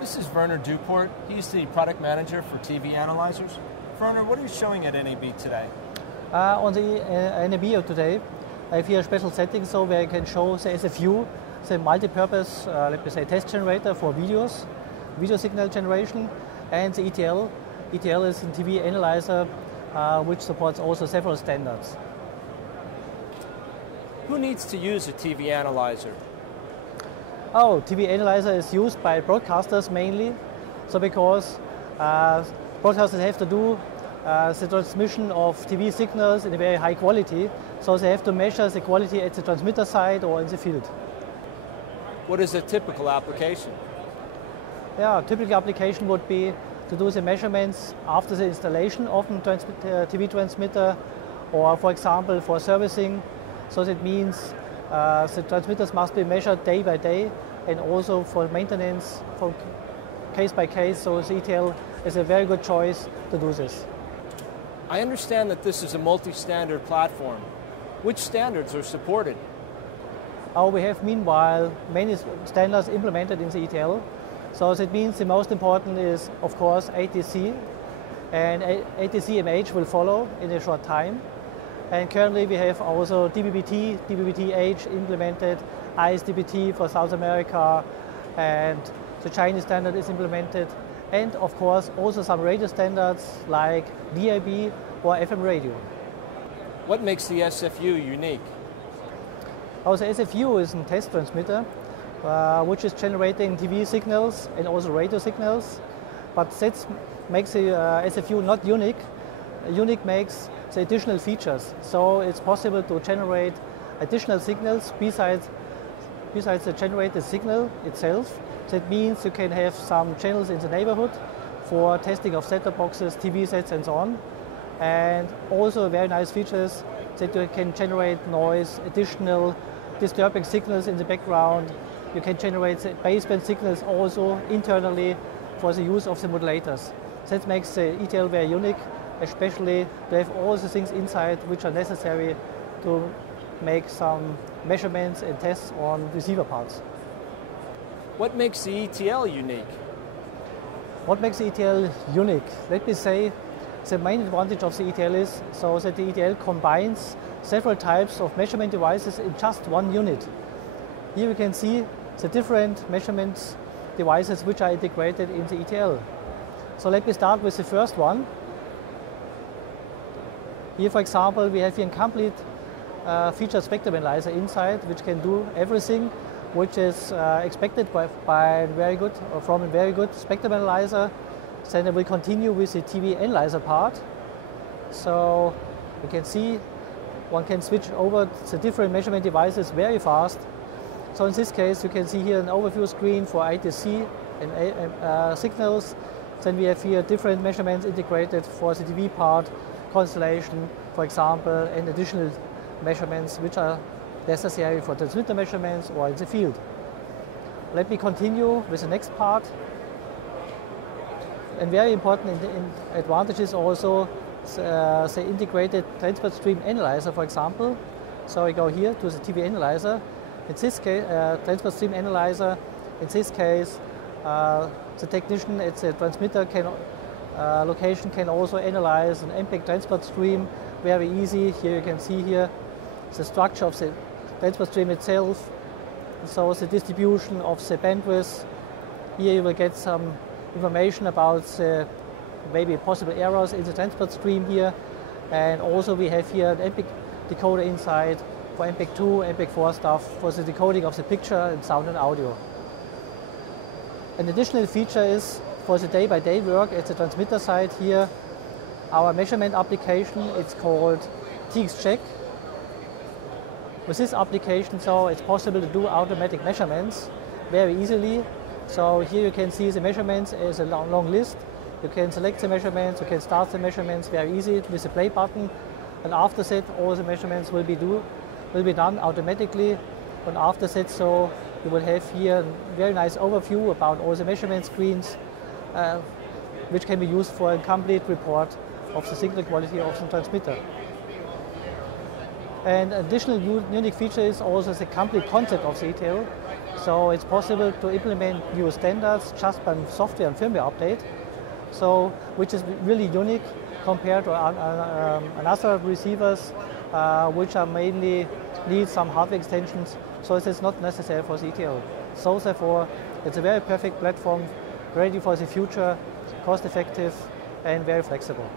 This is Werner Duport. He's the product manager for TV analyzers. Werner, what are you showing at NAB today? On the NAB today, I have here a special setting so where I can show the SFU, the multi-purpose, let me say, test generator for videos, video signal generation, and the ETL. ETL is a TV analyzer which supports also several standards. Who needs to use a TV analyzer? Oh, TV analyzer is used by broadcasters mainly. So because broadcasters have to do the transmission of TV signals in a very high quality, so they have to measure the quality at the transmitter side or in the field. What is a typical application? Yeah, a typical application would be to do the measurements after the installation of a TV transmitter, or for example for servicing. So that means the transmitters must be measured day by day, and also for maintenance, for case by case. So the ETL is a very good choice to do this. I understand that this is a multi-standard platform. Which standards are supported? We have meanwhile many standards implemented in the ETL. So that means the most important is, of course, ATC, and ATC-MH will follow in a short time. And currently we have also DVB-T, DVB-T-H implemented, ISDBT for South America, and the Chinese standard is implemented. And of course also some radio standards like DAB or FM radio. What makes the SFU unique? The SFU is a test transmitter which is generating TV signals and also radio signals. But that makes the SFU not unique. Unique makes the additional features. So it's possible to generate additional signals besides the generated signal itself. That means you can have some channels in the neighborhood for testing of set-top boxes, TV sets and so on. And also very nice features that you can generate noise, additional disturbing signals in the background. You can generate baseband signals also internally for the use of the modulators. That makes the ETL very unique, especially to have all the things inside which are necessary to make some measurements and tests on receiver parts. What makes the ETL unique? What makes the ETL unique? Let me say the main advantage of the ETL is so that the ETL combines several types of measurement devices in just one unit. Here we can see the different measurement devices which are integrated in the ETL. So let me start with the first one. Here, for example, we have here a complete featured spectrum analyzer inside, which can do everything which is expected from a very good spectrum analyzer. Then I will continue with the TV analyzer part. So you can see one can switch over the different measurement devices very fast. So in this case, you can see here an overview screen for ATC and signals. Then we have here different measurements integrated for the TV part, constellation, for example, and additional measurements which are necessary for transmitter measurements or in the field. Let me continue with the next part. And very important advantage is also the integrated transport stream analyzer, for example. So I go here to the TV analyzer. In this case, transport stream analyzer, in this case, the technician at the transmitter location can also analyze an MPEG transport stream very easy. Here you can see here the structure of the transport stream itself, so the distribution of the bandwidth. Here you will get some information about the maybe possible errors in the transport stream here, and also we have here an MPEG decoder inside for MPEG 2, MPEG 4 stuff for the decoding of the picture and sound and audio. An additional feature is for the day-by-day work at the transmitter side here, our measurement application, it's called TXCheck. With this application, so it's possible to do automatic measurements very easily. So here you can see the measurements as a long list. You can select the measurements, you can start the measurements very easy with the play button. And after that, all the measurements will be done automatically. And after that, so you will have here a very nice overview about all the measurement screens, which can be used for a complete report of the signal quality of the transmitter. And additional unique feature is also the complete concept of the ETL. So it's possible to implement new standards just by software and firmware update. So which is really unique compared to another receivers, which are mainly need some hardware extensions. So it is not necessary for CTO. So therefore, it's a very perfect platform, ready for the future, cost-effective, and very flexible.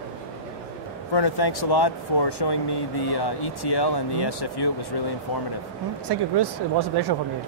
Werner, thanks a lot for showing me the ETL and the SFU. It was really informative. Thank you, Chris. It was a pleasure for me.